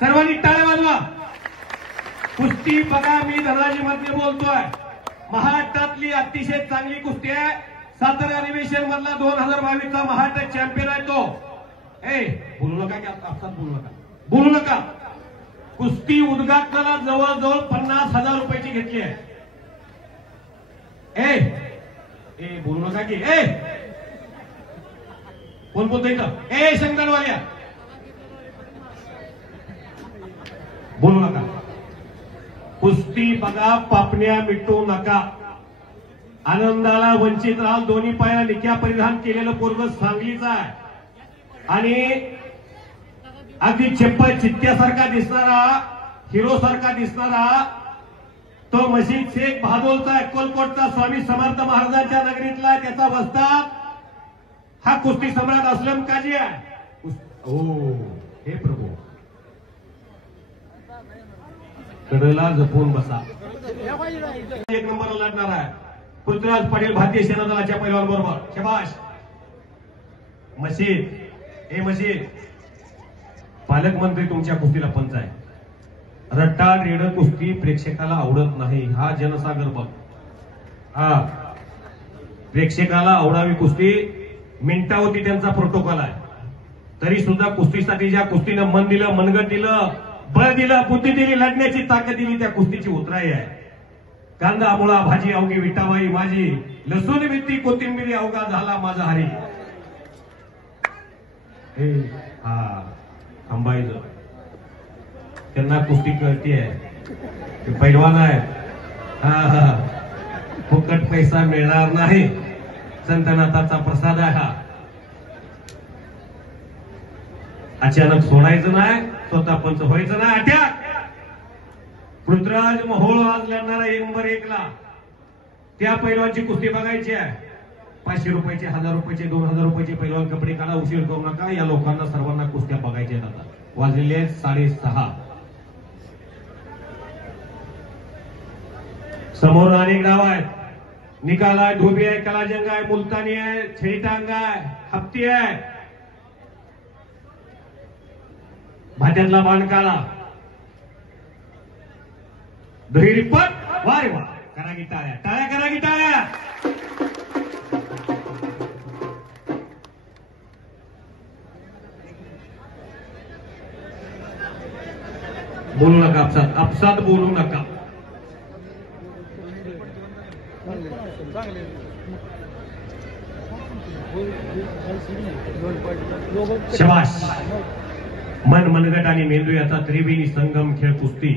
सर्वांनी टाळ्या वाजवा. कुस्ती बघा, मी धनाजी मध्ये बोलतोय. महाराष्ट्रातली अतिशय चांगली कुस्ती आहे. सातारा अधिवेशन मधला 2022 चा महाराष्ट्र चॅम्पियन आहे तो. बोलू नका की आपसात बोलू नका. कुस्ती उद्घाटनाला जवळजवळ 50,000 रुपयाची घेतली आहे. बोलू नका की कोण बोलतोय इथं? शंकरवाल्या बोलू नका. कुस्ती बघा, पापण्या मिटू नका. आनंदाला वंचित राहाल. दोन्ही पायाला निक्या परिधान केलेलं पोरग सांगलीचं आहे आणि अगदी चप्पल चित्त्यासारखा दिसणारा, हिरो सारखा दिसणारा तो मशीद शेख बहादूरचा, अक्कलकोटचा, स्वामी समर्थ महाराजांच्या नगरीतला त्याचा वस्ताद हा कुस्ती सम्राट अस्लम काजी आहे. हे प्रभू, कडला जपून बसा. एक नंबरला लढणार आहे पृथ्वीराज पाटील भारतीय सेना दलाच्या पैलवान बरोबर. शबाश मशीद. मशीद, पालकमंत्री तुमच्या कुस्तीला पंच आहे. रट्टाळ रेड कुस्ती प्रेक्षकाला आवडत नाही. हा जनसागर बघ. प्रेक्षकाला आवडावी कुस्ती. मिनिटावरती त्यांचा प्रोटोकॉल आहे. तरी सुद्धा कुस्तीसाठी ज्या कुस्तीनं मन दिलं, मनगट दिलं, बळ दिलं, बुद्धी दिली, लढण्याची ताकद दिली, त्या कुस्तीची उतराई आहे. कांदा मुळा भाजी अवघी विटाबाई माझी, लसूण मिरची कोथिंबिरी अवघा झाला माझा हरी. थांबायचं. त्यांना कुस्ती कळतीये, पैलवान आहे. फुकट पैसा मिळणार नाही. संतनाथाचा प्रसाद आहे हा. अचानक सोडायचं नाही, स्वतः पंच व्हायचं नाही. अटॅक. पृथ्वीराज मोहोळ आज लढणारा 1 नंबर 1 ला. त्या पैलवानची कुस्ती बघायची आहे. 500 रुपयाचे, 1000 रुपयाचे, 2000 रुपयाचे पैलवान कपडे काढा. उशीर करू नका. या लोकांना सर्वांना कुस्त्या बघायच्या आहेत. आता वाजलेले आहेत 6:30. समोर अनेक डाव आहेत. निकाल आहे, धोबी आहे, कलाजंग आहे, मुलतानी आहे, छेटांग आहे, हप्ती आहे. भात्यातला बाण काढा. दहीरिपट. वा रे वा. करा की टाळ्या, टाळ्या करा की टाळ्या. बोलू नका आपसात, आपसात बोलू नका. शबाश. मन, मनगट आणि मेंदू याचा त्रिवेणी संगम खेळ कुस्ती.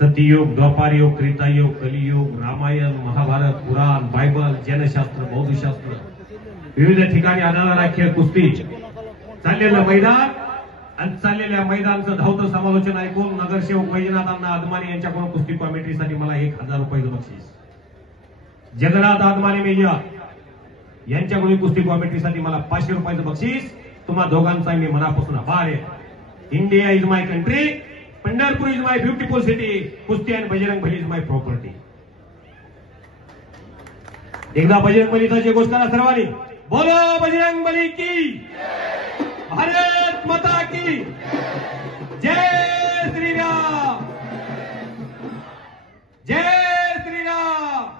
सतीयुग, द्वापारयुग, त्रेतायुग, कलियुग, रामायण, महाभारत, पुराण, बायबल, जनशास्त्र, बौद्धशास्त्र, विविध ठिकाणी आढळणारा खेळ कुस्ती. चाललेलं मैदान आणि चाललेल्या मैदानाचं धावतं समालोचन ऐकून नगरसेवक वैजनाथ आदमाने यांच्याकडून कुस्ती कॉमेंट्रीसाठी मला 1000 रुपयाचं बक्षीस. जगन्नाथ आदमाने मेजर यांच्याकडून कुस्ती कॉमेंट्रीसाठी मला 500 रुपयाचं बक्षीस. तुम्हा दोघांचा मी मनापासून आभार आहे. India is my country, Pandharpur is my beautiful city, कुस्ती आणि Bajrang Bali is my property. एकदा बजरंग बलीचा जयघोष करा सर्वांनी. बोलो बजरंग बली की, भारत माता की जय श्रीराम, जय श्रीराम.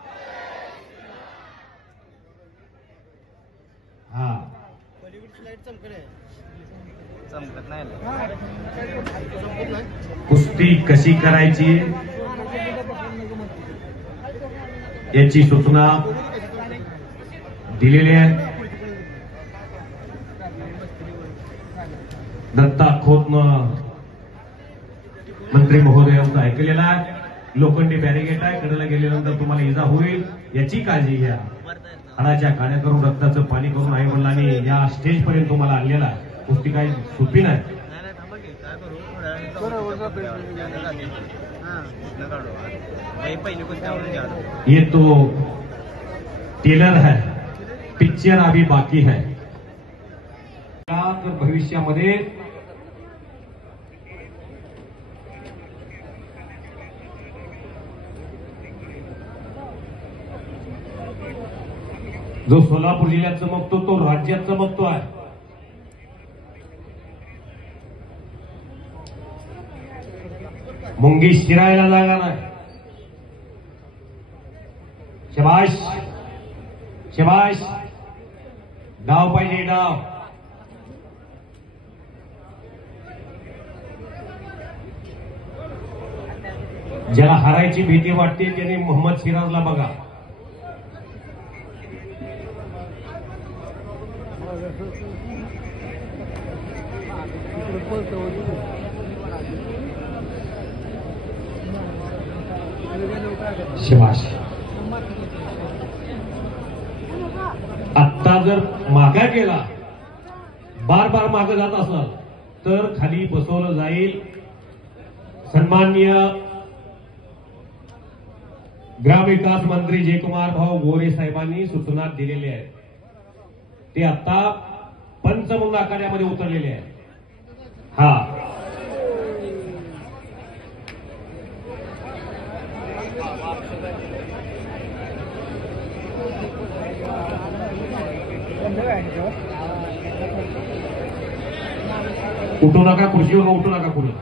कुस्ती कशी करायची याची सूचना दिलेली आहे. दत्ता खोतनं मंत्री महोदयांचं ऐकलेलं आहे. लोखंडी बॅरिगेट आहे, कडेला गेल्यानंतर तुम्हाला इजा होईल याची काळजी घ्या. हाडाच्या काड्या करून रक्ताचं पाणी करून आई वडिलांनी या स्टेज पर्यंत तुम्हाला आणलेला आहे. कुस्ती काही सोपी नाही. ये तो टेलर है, पिक्चर अभी बाकी है. तर भविष्यामध्ये जो सोलापूर जिल्ह्यात चमकतो तो राज्यात चमकतो आहे. मुंगी शिरायला जागा नाही. शबाश शबाश. डाव पाहिजे डाव. ज्याला हारायची भीती वाटते त्याने मोहम्मद सिराजला बघा. शबाश. आत्ता जर मागा गेला, बार बार मागे जात असाल तर खाली बसवलं जाईल. सन्माननीय ग्रामविकास मंत्री जयकुमार भाऊ गोरे साहेबांनी सूचना दिलेल्या आहेत. ते आता पंच म्हणून आखाड्यामध्ये उतरलेले आहेत. हा उठू नका खुर्चीवर, उठू नका पुढे.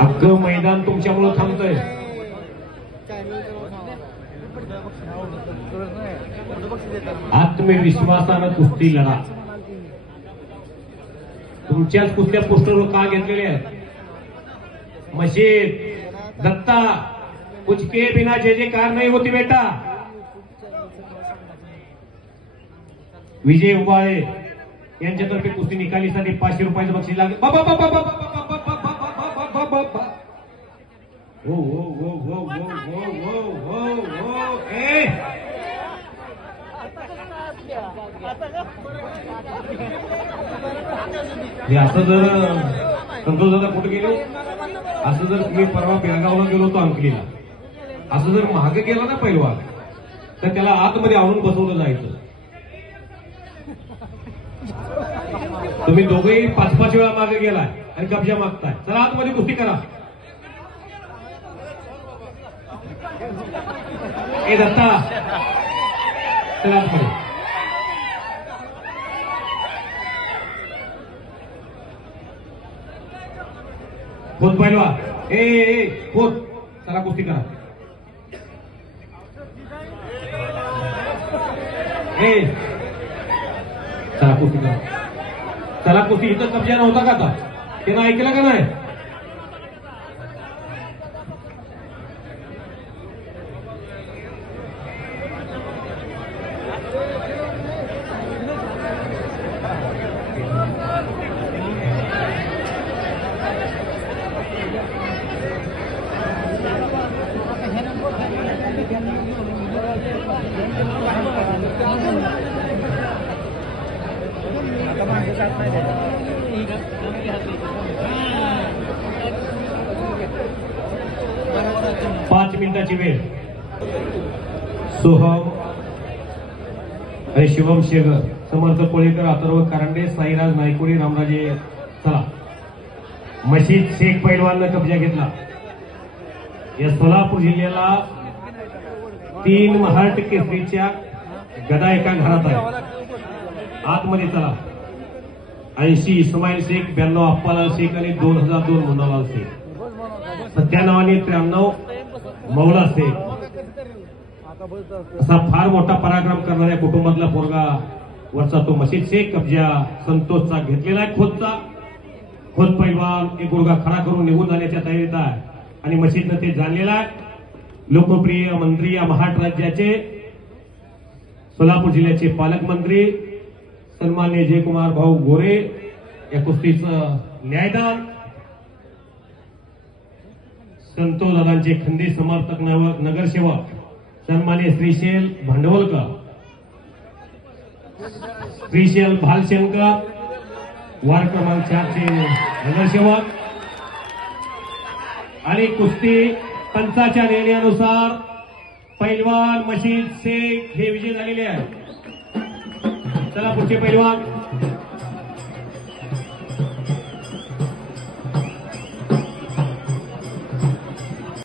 अख्खं मैदान तुमच्यामुळे थांबतंय. आत्मविश्वासानं कुस्ती लढा. तुमच्याच कुस्त्या पोस्टरवर का घेतलेल्या आहेत? मशीद दत्ता कुछ के बिना जय जयकार नाही होती बेटा. विजय उबाळे यांच्यातर्फे कुस्ती निकालीसाठी 500 रुपयाचं बक्षीस लागेल. हो हो हो हो हो हो हो हो हो. असं जर संतोष दादा कुठे गेले, असं जर मी परवा बेळगावला गेलो होतो अंकलीला, असं जर मागे गेला ना पैलवान तर त्याला आतमध्ये आणून बसवलं जायचं. तुम्ही दोघेही 5-5 वेळा मागे गेलाय आणि कब्जा मागताय. चला आतमध्ये कुस्ती करा. ए दत्ता चला आतमध्ये. खोत पैलवान ए खोत चला कुस्ती करा. चला कुस्ती करा. चला कुस्ती. इथं कब्जा नव्हता का आता? त्यानं ऐकलं का नाही? पाच मिनिटाची वेळ. सोहम आणि शिवम शेगर, समर्थ कोळेकर, अथर्व कारंडे, साईराज नायकोडी, रामराजे. चला. मशीद शेख पैलवाननं कब्जा घेतला. या सोलापूर जिल्ह्याला 3 महाराष्ट्र केसरीच्या गदा एका घरात आहे. आतमध्ये चला. 80 इस्माईल शेख, 92 अप्पालाल शेख आणि 2002 मुन्नालाल शेख. 97 आणि 93 मौला शेख. असा फार मोठा पराक्रम करणाऱ्या कुटुंबातला पोरगा वरचा तो मशीद शेख. कब्जा संतोषचा घेतलेला आहे. खोतचा. खोत पैलवान एक गुडघा खडा करून निघून जाण्याच्या तयारीत आहे आणि मशीदनं ते जाणलेलं आहे. लोकप्रिय मंत्री या महाराष्ट्र राज्याचे, सोलापूर जिल्ह्याचे पालकमंत्री सन्माननीय जयकुमार भाऊ गोरे या कुस्तीचं न्यायदान. संतोष दादांचे खंदी समर्थक नगरसेवक सन्माननीय श्रीशैल भांडवलकर, श्रीशैल भालशंकर, वार्ड क्रमांक 4 चे नगरसेवक. आणि कुस्ती पंचाच्या निर्णयानुसार पैलवान मशीद शेख हे विजय झालेले आहेत. चला पुढचे पैलवान